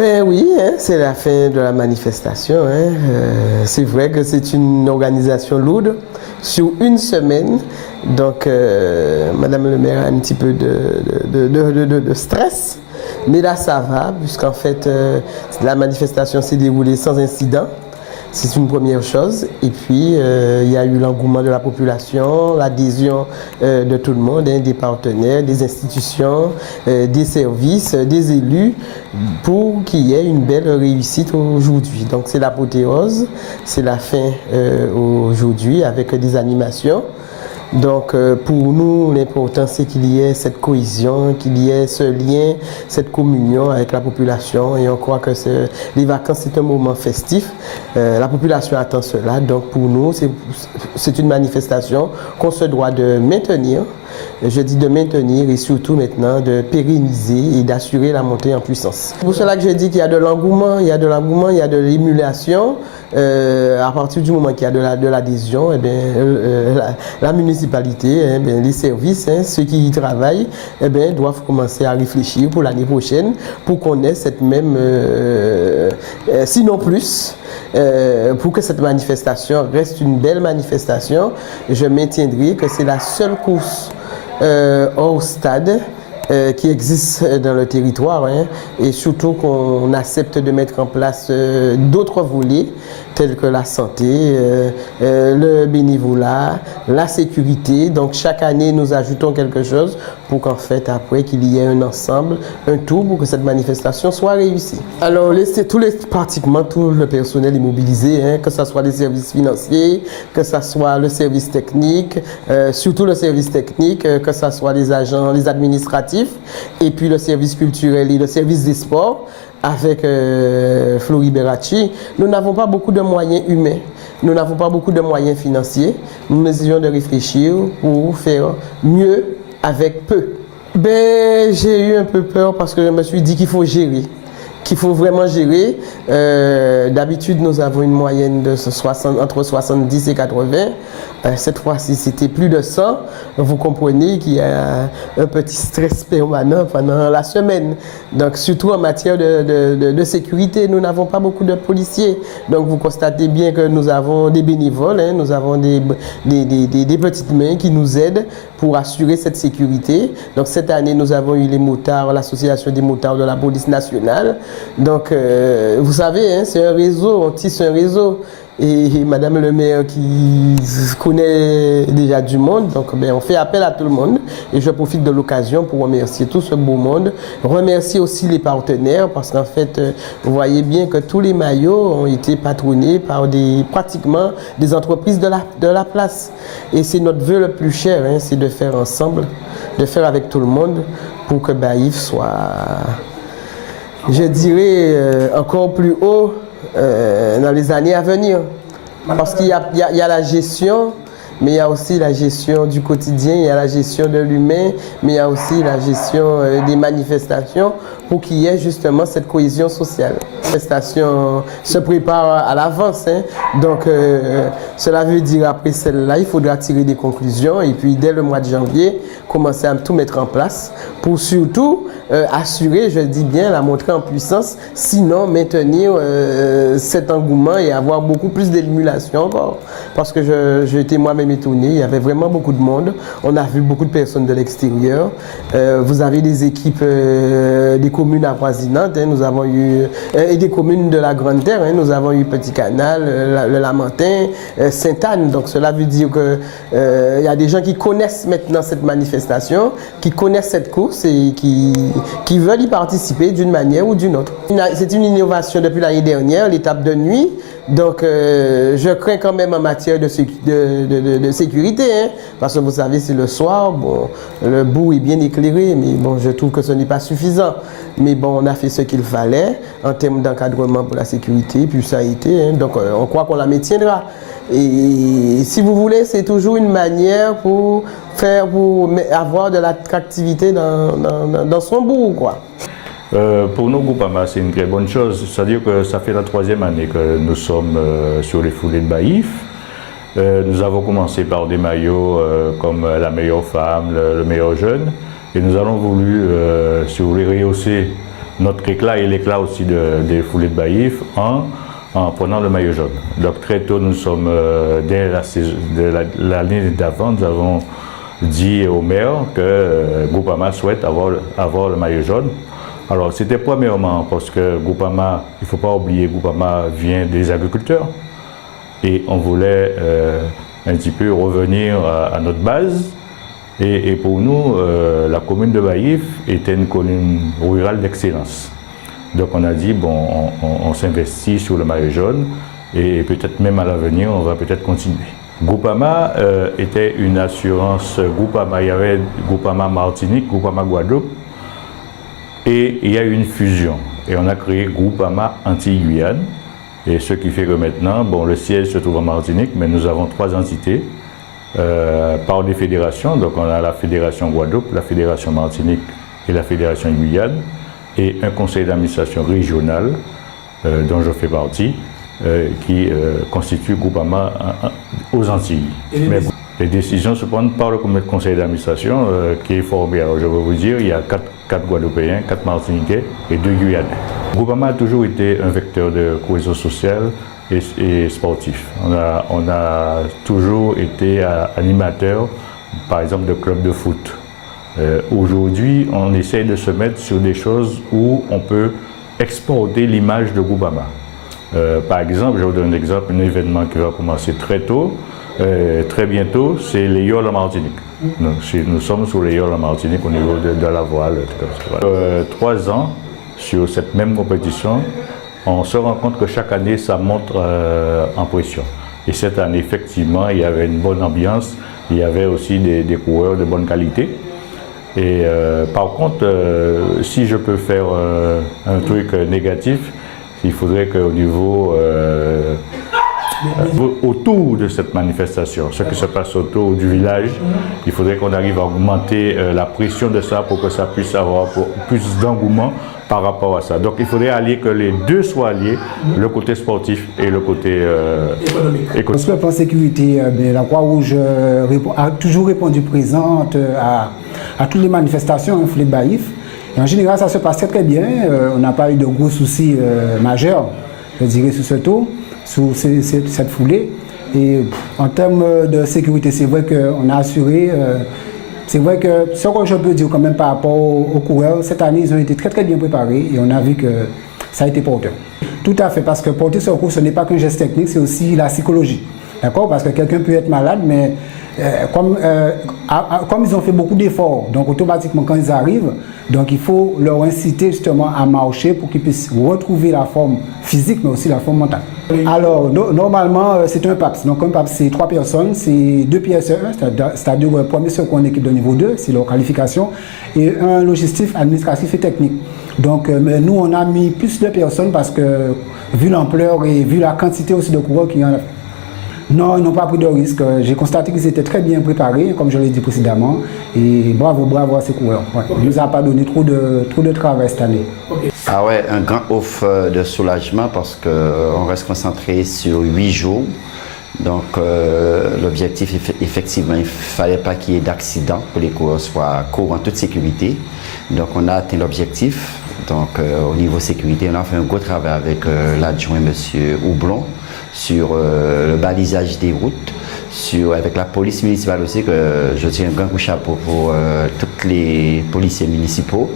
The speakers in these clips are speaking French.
Ben oui, hein, c'est la fin de la manifestation. Hein. C'est vrai que c'est une organisation lourde sur une semaine. Donc, Madame le maire a un petit peu de stress. Mais là, ça va, puisqu'en fait, la manifestation s'est déroulée sans incident. C'est une première chose. Et puis, il y a eu l'engouement de la population, l'adhésion de tout le monde, hein, des partenaires, des institutions, des services, des élus, pour qu'il y ait une belle réussite aujourd'hui. Donc, c'est l'apothéose, c'est la fin aujourd'hui avec des animations. Donc pour nous, l'important c'est qu'il y ait cette cohésion, qu'il y ait ce lien, cette communion avec la population et on croit que les vacances c'est un moment festif. La population attend cela, donc pour nous c'est une manifestation qu'on se doit de maintenir. Je dis de maintenir et surtout maintenant de pérenniser et d'assurer la montée en puissance. C'est pour cela que je dis qu'il y a de l'engouement, il y a de l'émulation. À partir du moment qu'il y a de l'adhésion, la municipalité, les services, ceux qui y travaillent, doivent commencer à réfléchir pour l'année prochaine pour qu'on ait cette même, sinon plus, pour que cette manifestation reste une belle manifestation. Je maintiendrai que c'est la seule course hors stade qui existe dans le territoire, hein, et surtout qu'on accepte de mettre en place d'autres volets tels que la santé, le bénévolat, la sécurité. Donc chaque année nous ajoutons quelque chose pour qu'en fait après qu'il y ait un ensemble, un tout pour que cette manifestation soit réussie. Alors pratiquement tout le personnel est mobilisé, hein, que ce soit les services financiers, que ce soit le service technique, surtout le service technique, que ce soit les agents, les administratifs, et puis le service culturel et le service des sports. Avec Flori Beracci, nous n'avons pas beaucoup de moyens humains, nous n'avons pas beaucoup de moyens financiers. Nous essayons de réfléchir pour faire mieux avec peu. J'ai eu un peu peur parce que je me suis dit qu'il faut gérer. Qu'il faut vraiment gérer. D'habitude, nous avons une moyenne de entre 70 et 80. Cette fois-ci, c'était plus de 100. Vous comprenez qu'il y a un petit stress permanent pendant la semaine. Donc, surtout en matière de sécurité, nous n'avons pas beaucoup de policiers. Donc, vous constatez bien que nous avons des bénévoles, hein, nous avons des petites mains qui nous aident pour assurer cette sécurité. Donc, cette année, nous avons eu les motards, l'association des motards de la police nationale. Donc, vous savez, hein, c'est un réseau, on tisse un réseau. Et Madame le maire qui connaît déjà du monde, donc on fait appel à tout le monde. Et je profite de l'occasion pour remercier tout ce beau monde. Remercier aussi les partenaires parce qu'en fait, vous voyez bien que tous les maillots ont été patronnés par pratiquement des entreprises de la place. Et c'est notre vœu le plus cher, hein, c'est de faire ensemble, de faire avec tout le monde pour que Baïf soit, je dirais, encore plus haut dans les années à venir. Parce qu'il y a la gestion, mais il y a aussi la gestion du quotidien, il y a la gestion de l'humain, mais il y a aussi la gestion des manifestations pour qu'il y ait justement cette cohésion sociale. La manifestation se prépare à l'avance, hein. Donc cela veut dire après celle-là, il faudra tirer des conclusions et puis dès le mois de janvier, commencer à tout mettre en place pour surtout assurer, je dis bien, la montée en puissance, sinon maintenir cet engouement et avoir beaucoup plus d'émulation encore. Parce que j'étais moi-même étonné, il y avait vraiment beaucoup de monde, on a vu beaucoup de personnes de l'extérieur, vous avez des équipes des communes avoisinantes, hein, nous avons eu, et des communes de la Grande Terre, hein, nous avons eu Petit Canal, le Lamentin, Sainte-Anne, donc cela veut dire que il y a des gens qui connaissent maintenant cette manifestation, qui connaissent cette course et qui veulent y participer d'une manière ou d'une autre. C'est une innovation depuis l'année dernière, l'étape de nuit. Donc, je crains quand même en matière de sécurité, hein, parce que vous savez, c'est le soir, bon, le bout est bien éclairé, mais bon, je trouve que ce n'est pas suffisant. Mais bon, on a fait ce qu'il fallait en termes d'encadrement pour la sécurité, puis ça a été, hein, donc on croit qu'on la maintiendra. Et si vous voulez, c'est toujours une manière pour avoir de l'attractivité dans son bourg, quoi. Pour nous, Groupama, c'est une très bonne chose. C'est-à-dire que ça fait la 3e année que nous sommes sur les foulées de Baïf. Nous avons commencé par des maillots comme la meilleure femme, le meilleur jeune. Et nous avons voulu, si vous voulez, rehausser notre éclat et l'éclat aussi des foulées de Baïf en prenant le maillot jaune. Donc très tôt, nous sommes, dès l'année d'avant, nous avons dit au maire que Groupama souhaite avoir le maillot jaune. Alors c'était premièrement parce que Groupama, il ne faut pas oublier, Groupama vient des agriculteurs et on voulait un petit peu revenir à notre base. Et pour nous, la commune de Baïf était une commune rurale d'excellence. Donc on a dit, bon, on s'investit sur le maillot jaune et peut-être même à l'avenir, on va peut-être continuer. Groupama était une assurance Groupama. Il y avait Groupama Martinique, Groupama Guadeloupe et il y a eu une fusion. Et on a créé Groupama Antilles-Guyane. Et ce qui fait que maintenant, bon, le siège se trouve en Martinique, mais nous avons 3 entités. Par des fédérations, donc on a la fédération Guadeloupe, la fédération Martinique et la fédération Guyane, et un conseil d'administration régional dont je fais partie, qui constitue Groupama aux Antilles. Mais les décisions se prennent par le conseil d'administration qui est formé. Alors je vais vous dire, il y a 4 Guadeloupéens, 4 Martiniquais et 2 Guyanais. Groupama a toujours été un vecteur de cohésion sociale et sportif. On a toujours été animateur, par exemple, de clubs de foot. Aujourd'hui, on essaie de se mettre sur des choses où on peut exporter l'image de Groupama. Par exemple, je vous donne un exemple, un événement qui va commencer très tôt, très bientôt, c'est les Yoles en Martinique. Nous sommes sur les Yoles en Martinique au niveau de la voile. 3 ans sur cette même compétition, on se rend compte que chaque année, ça monte en pression. Et cette année, effectivement, il y avait une bonne ambiance, il y avait aussi des coureurs de bonne qualité. Et par contre, si je peux faire un truc négatif, il faudrait qu'au niveau autour de cette manifestation, ce qui se passe autour du village, il faudrait qu'on arrive à augmenter la pression de ça pour que ça puisse avoir plus d'engouement par rapport à ça. Donc il faudrait que les deux soient alliés, le côté sportif et le côté économique. Sur le plan sécurité, la Croix-Rouge a toujours répondu présente à toutes les manifestations, foulées de Baïf. Et en général, ça se passe très très bien. On n'a pas eu de gros soucis majeurs, je dirais, sur ce tour, sur cette foulée. Et en termes de sécurité, c'est vrai qu'on a assuré. C'est vrai que ce que je peux dire quand même par rapport aux coureurs, cette année, ils ont été très très bien préparés et on a vu que ça a été porteur. Tout à fait, parce que porter ce cours, ce n'est pas qu'un geste technique, c'est aussi la psychologie. D'accord? Parce que quelqu'un peut être malade, mais comme ils ont fait beaucoup d'efforts, donc automatiquement quand ils arrivent, donc il faut leur inciter justement à marcher pour qu'ils puissent retrouver la forme physique, mais aussi la forme mentale. Alors, normalement, c'est un PAPS. Donc, un PAPS, c'est 3 personnes, c'est 2 PSE1, c'est-à-dire le premier secours en équipe de niveau 2, c'est leur qualification, et un logistique, administratif et technique. Donc, nous, on a mis plus de personnes parce que, vu l'ampleur et vu la quantité aussi de coureurs qu'il y en a, non, ils n'ont pas pris de risque. J'ai constaté qu'ils étaient très bien préparés, comme je l'ai dit précédemment. Et bravo à ces coureurs. Ouais. Okay. Il ne nous a pas donné trop de travail cette année. Okay. Ah ouais, un grand offre de soulagement parce qu'on reste concentré sur 8 jours. Donc l'objectif, effectivement, il ne fallait pas qu'il y ait d'accident, que les coureurs courent en toute sécurité. Donc on a atteint l'objectif. Donc au niveau sécurité, on a fait un gros travail avec l'adjoint M. Houblon sur le balisage des routes, avec la police municipale aussi, que je tiens un grand coup de chapeau pour tous les policiers municipaux.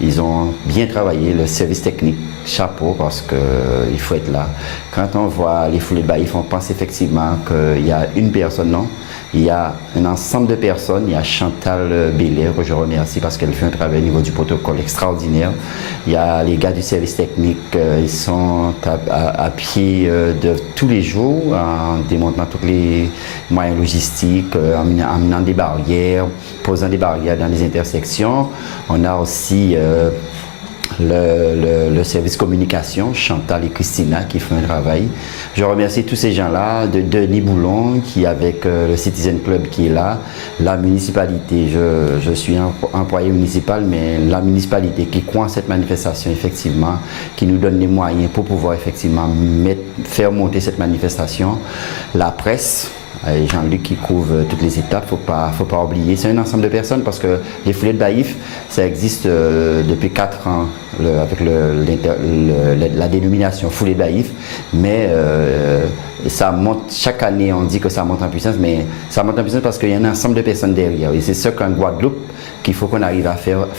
Ils ont bien travaillé, le service technique, chapeau, parce qu'il faut être là. Quand on voit les foulées de Baïf, on pense effectivement qu'il y a une personne, non. Il y a un ensemble de personnes. Il y a Chantal Belair, que je remercie parce qu'elle fait un travail au niveau du protocole extraordinaire. Il y a les gars du service technique, ils sont à pied de tous les jours en démontant tous les moyens logistiques, en menant des barrières, posant des barrières dans les intersections. On a aussi le service communication, Chantal et Christina qui font un travail. Je remercie tous ces gens-là, de Denis Boulon qui avec le Citizen Club qui est là, la municipalité, je suis employé municipal, mais la municipalité qui croit en cette manifestation effectivement, qui nous donne les moyens pour pouvoir effectivement faire monter cette manifestation, la presse, Jean-Luc qui couvre toutes les étapes, faut pas oublier. C'est un ensemble de personnes parce que les foulées de Baïf, ça existe depuis 4 ans avec la dénomination foulée de Baïf, mais ça monte, chaque année on dit que ça monte en puissance, mais ça monte en puissance parce qu'il y a un ensemble de personnes derrière. Et c'est ce qu'en Guadeloupe, qu'il faut qu'on arrive à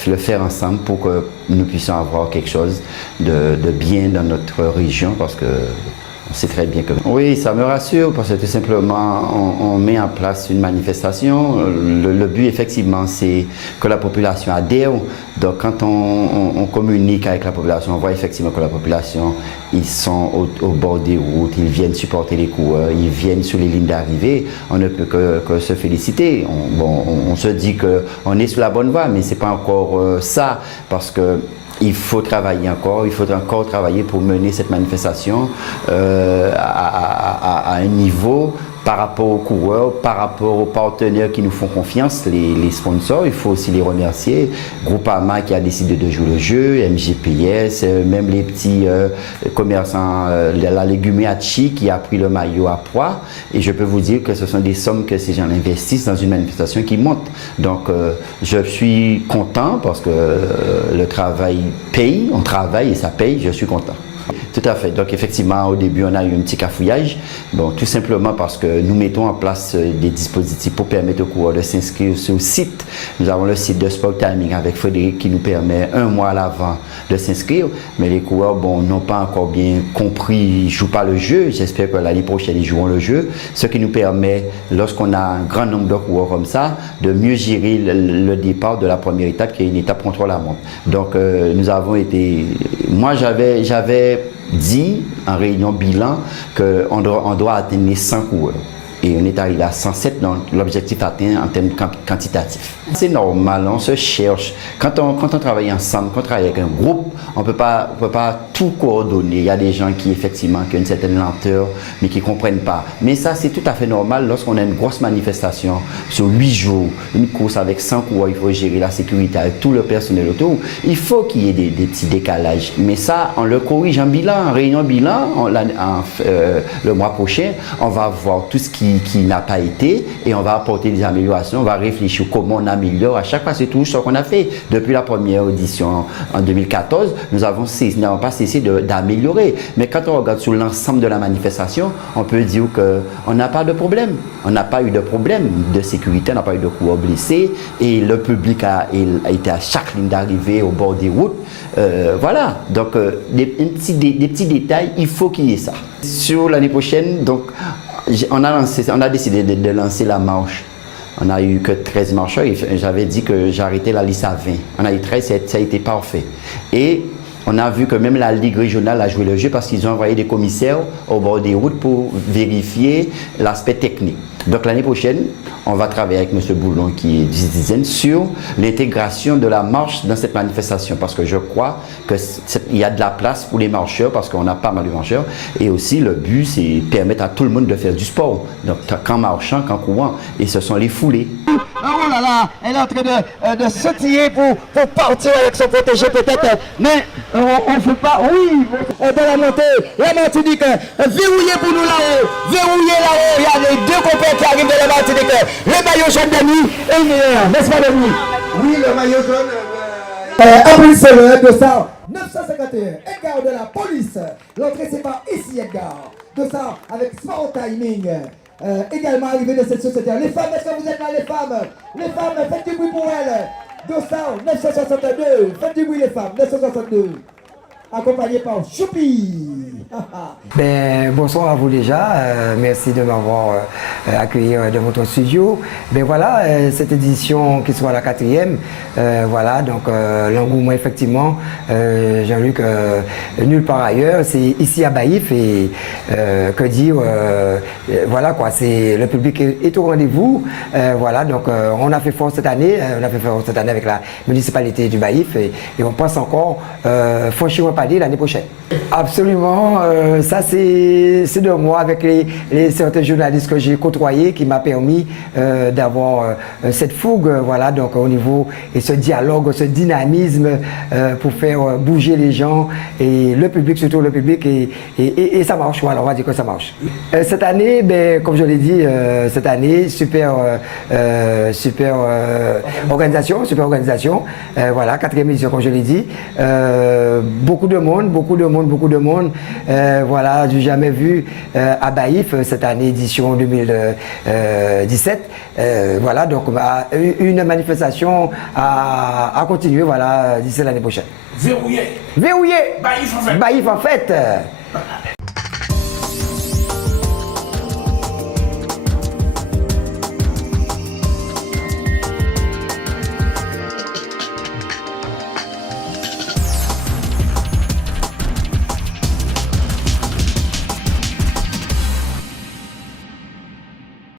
le faire ensemble pour que nous puissions avoir quelque chose de bien dans notre région, parce que on sait très bien que... Oui, ça me rassure parce que tout simplement, on met en place une manifestation. Le but, effectivement, c'est que la population adhère. Donc, quand on communique avec la population, on voit effectivement que la population, ils sont au bord des routes, ils viennent supporter les coureurs, ils viennent sur les lignes d'arrivée. On ne peut que se féliciter. On se dit qu'on est sur la bonne voie, mais ce n'est pas encore ça, parce que il faut travailler encore, il faut encore travailler pour mener cette manifestation à un niveau par rapport aux coureurs, par rapport aux partenaires qui nous font confiance, les sponsors. Il faut aussi les remercier. Groupama qui a décidé de jouer le jeu, MGPS, même les petits commerçants, la légumiachi qui a pris le maillot à poids. Et je peux vous dire que ce sont des sommes que ces gens investissent dans une manifestation qui monte. Donc je suis content parce que le travail paye, on travaille et ça paye, je suis content. Tout à fait. Donc effectivement, au début, on a eu un petit cafouillage. Bon, tout simplement parce que nous mettons en place des dispositifs pour permettre aux coureurs de s'inscrire sur le site. Nous avons le site de Sport Timing avec Frédéric qui nous permet 1 mois à l'avant de s'inscrire. Mais les coureurs, n'ont pas encore bien compris, ils ne jouent pas le jeu. J'espère que l'année prochaine, ils joueront le jeu. Ce qui nous permet, lorsqu'on a un grand nombre de coureurs comme ça, de mieux gérer le départ de la première étape, qui est une étape contre la montre. Donc, nous avons été... Moi, j'avais dit en réunion bilan qu'on doit atteindre les 100 coureurs. Et on est arrivé à 107, donc l'objectif atteint en termes quantitatifs. C'est normal, on se cherche. Quand on travaille ensemble, quand on travaille avec un groupe, on peut pas tout coordonner. Il y a des gens qui, effectivement, qui ont une certaine lenteur, mais qui ne comprennent pas. Mais ça, c'est tout à fait normal lorsqu'on a une grosse manifestation sur 8 jours, une course avec 100 coureurs, il faut gérer la sécurité avec tout le personnel autour. Il faut qu'il y ait des petits décalages. Mais ça, on le corrige en bilan, en réunion bilan. Le mois prochain, on va voir tout ce qui n'a pas été et on va apporter des améliorations, on va réfléchir comment on améliore. À chaque fois, c'est tout ce qu'on a fait. Depuis la première audition en 2014, nous n'avons pas cessé d'améliorer. Mais quand on regarde sur l'ensemble de la manifestation, on peut dire qu'on n'a pas de problème. On n'a pas eu de problème de sécurité, on n'a pas eu de coureurs blessés et le public a été à chaque ligne d'arrivée au bord des routes. Voilà, donc des petits détails, il faut qu'il y ait ça. Sur l'année prochaine, donc, on a décidé de lancer la marche. On n'a eu que 13 marcheurs. J'avais dit que j'arrêtais la liste à 20. On a eu 13, ça a été parfait. Et on a vu que même la Ligue régionale a joué le jeu parce qu'ils ont envoyé des commissaires au bord des routes pour vérifier l'aspect technique. Donc l'année prochaine, on va travailler avec M. Boulon qui est vice-dizaine sur l'intégration de la marche dans cette manifestation parce que je crois qu'il y a de la place pour les marcheurs parce qu'on a pas mal de marcheurs et aussi le but c'est permettre à tout le monde de faire du sport, donc qu'en marchant, qu'en courant, et ce sont les foulées. Oh là là, elle est en train de sautiller pour partir avec son protégé peut-être, mais on ne fait pas, oui, dans la montée, la Martinique, verrouillez pour nous là-haut, verrouillez là-haut, il y a les 2 compères qui arrivent de la Martinique, le maillot jaune de nuit et une n'est-ce pas de nuit? Oui, le maillot jaune, en plus de ça, 951, Edgar de la police, l'entrée c'est par ici Edgar, de ça avec Sport Timing. Également arrivé de cette société. Les femmes, est-ce que vous êtes là, les femmes? Les femmes, faites du bruit pour elles. 962, faites du bruit les femmes, 962. Accompagné par Choupi. Bonsoir à vous déjà, merci de m'avoir accueilli dans votre studio. Voilà, cette édition qui sera la 4e, voilà, donc l'engouement effectivement, Jean-Luc, nulle part ailleurs, c'est ici à Baïf et que dire, voilà quoi, c'est le public est au rendez-vous, voilà, donc on a fait fort cette année, avec la municipalité du Baïf et on pense encore franchir un palier l'année prochaine. Absolument, ça c'est de moi avec les certains journalistes que j'ai côtoyés qui m'a permis d'avoir cette fougue, voilà, donc au niveau et ce dialogue, ce dynamisme pour faire bouger les gens et le public, surtout le public, et ça marche, voilà, on va dire que ça marche. Cette année, ben, comme je l'ai dit, cette année, super organisation, voilà, 4e édition, comme je l'ai dit. Beaucoup de monde, voilà, j'ai jamais vu à Baïf cette année, édition 2017, voilà, donc une manifestation à continuer, voilà, d'ici l'année prochaine. Verrouillé. Verrouillé. Baïf en fait. Baïf en fait.